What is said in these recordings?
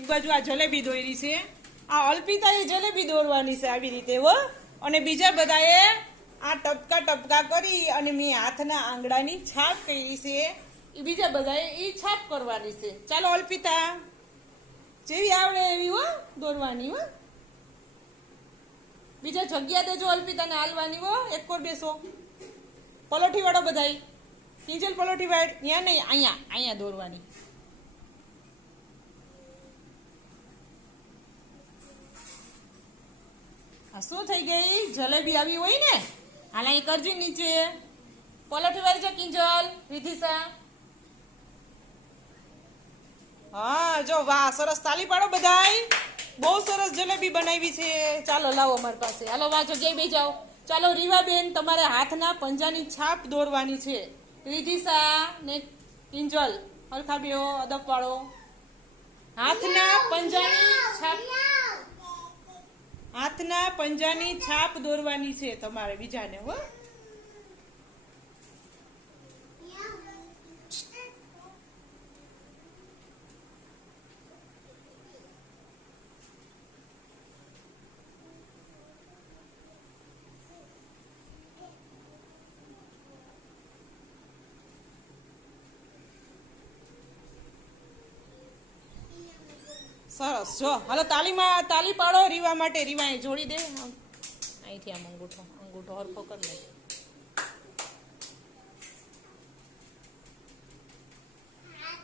એક બાજુ આ જલેબી દોરી છે. આ અલ્પિતા એ જલેબી દોરવાની છે આવી રીતે, હો. અને બીજા બધાએ આ ટપકા ટપકા કરી અને મેં હાથના આંગળાની છાપ કરી છે. એ બીજા બધાએ એ છાપ કરવાની છે. ચાલો, અલ્પિતા. જેવી આવડે એવી, હો, દોરવાની, હો. બીજા જગ્યા દેજો અલ્પિતાને હાલવાની, હો. એક કોર બેસો. પલોઠી વાળો બધાય કિંજલ પલોઠી વાળ ત્યાં નહીં, અહીંયા અહીંયા દોરવાની. શું થઈ ગઈ? જલેબી આવી હોય ને? હાલ અહીં કરજી નીચે. પલોઠી વાળી કિંજલ વિધિસા હા, જો વાહ, સરસ તાલી પાડો બધાય. બહુ સરસ જલેબી બનાવી છે. ચાલો, લાવો અમારી પાસે. હાલો, વાહ જગ્યાએ બે જાઓ. ચાલો, રીવાબેન, તમારે હાથના પંજાની છાપ દોરવાની છે. વિધિસા ને કિંજલ હરખા બેઓ અદબ વાળો. હાથના પંજાની છાપ હાથના પંજાની છાપ દોરવાની છે તમારે બીજાને હો. સરસ. જો, હાલો, તાલીમાં તાલી પાડો, રીવા માટે. રીવા, એ જોડી દે. અહીંથી આમ અંગૂઠો અંગૂઠો હરખો કરી લે.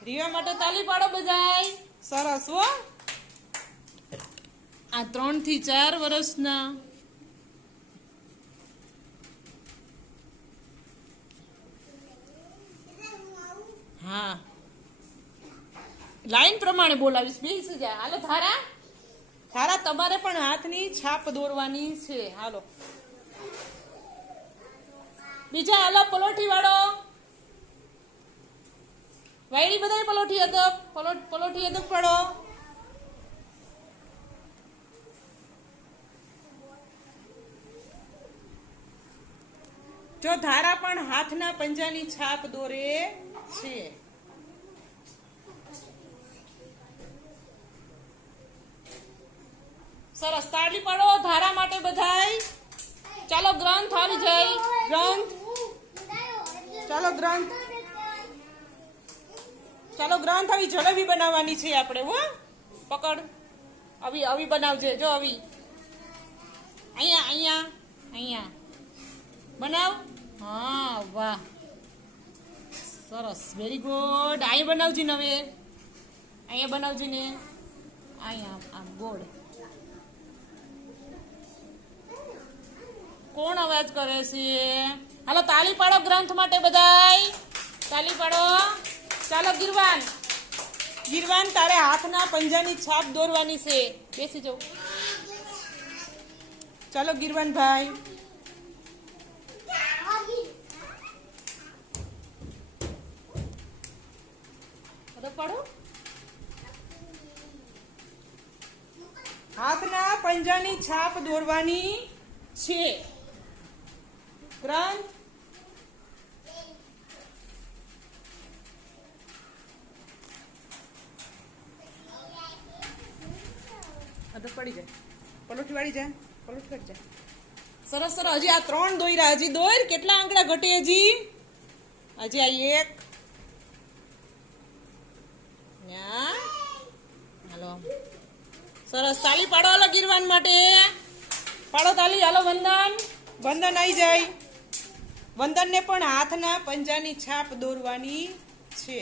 રીવા માટે તાલી પાડો બધાય. સરસ, હો. આ ત્રણથી ચાર વર્ષના. હા. લાઈન પ્રમાણે બોલાવીશ. બેસી જાય હાલો, ધારા. ધારા, તમારે પણ હાથની છાપ દોરવાની છે. હાલો. બીજા, હાલો પલોઠી વાળો વાયડી બધાય પલોઠી અદબ. પલો- પલોઠી અદબ પડો જો ધારા પણ હાથના પંજાની છાપ દોરે છે. સરસ, તાળી પડો, ધારા માટે બધાય. ચાલો, ગ્રંથ આવી જાય. ગ્રંથ. ચાલો ગ્રંથ. ચાલો, ગ્રંથ આવી જલેબી બનાવવાની છે આપણે, હો. પકડ. આવી આવી બનાવજે. જો, આવી. અહીંયા અહીંયા અહીંયા. બનાવ? હા, વાહ. સરસ વેરી ગુડ અહીંયા બનાવજે ને હવે. અહીંયા બનાવજે ને. અહીંયા, આમ, ગોળ. અવાજ કરે છે. હાલો, તાલી પાડો ગ્રંથ માટે બધાય. તાલી પાડો. ચાલો, ગીરવાન. ગીરવાન, તારે હાથના પંજાની છાપ દોરવાની છે. બેસી જાઓ. ચાલો, ગીરવાન ભાઈ. પાડો. હાથના પંજાની છાપ દોરવાની છે. ગ્રંથ જાય. પલોઠી જાય. સરસ સરસ. હજી આ ત્રણ દોયરા, હજી દોર કેટલા આંકડા ઘટે હજી? હજી આ એક. હાલો. સરસ. તાલી પાડો હાલો ગીરવાન માટે. પાડો તાલી. હાલો, વંદન. વંદન આવી જાય. વંદનને પણ હાથના પંજાની છાપ દોરવાની છે.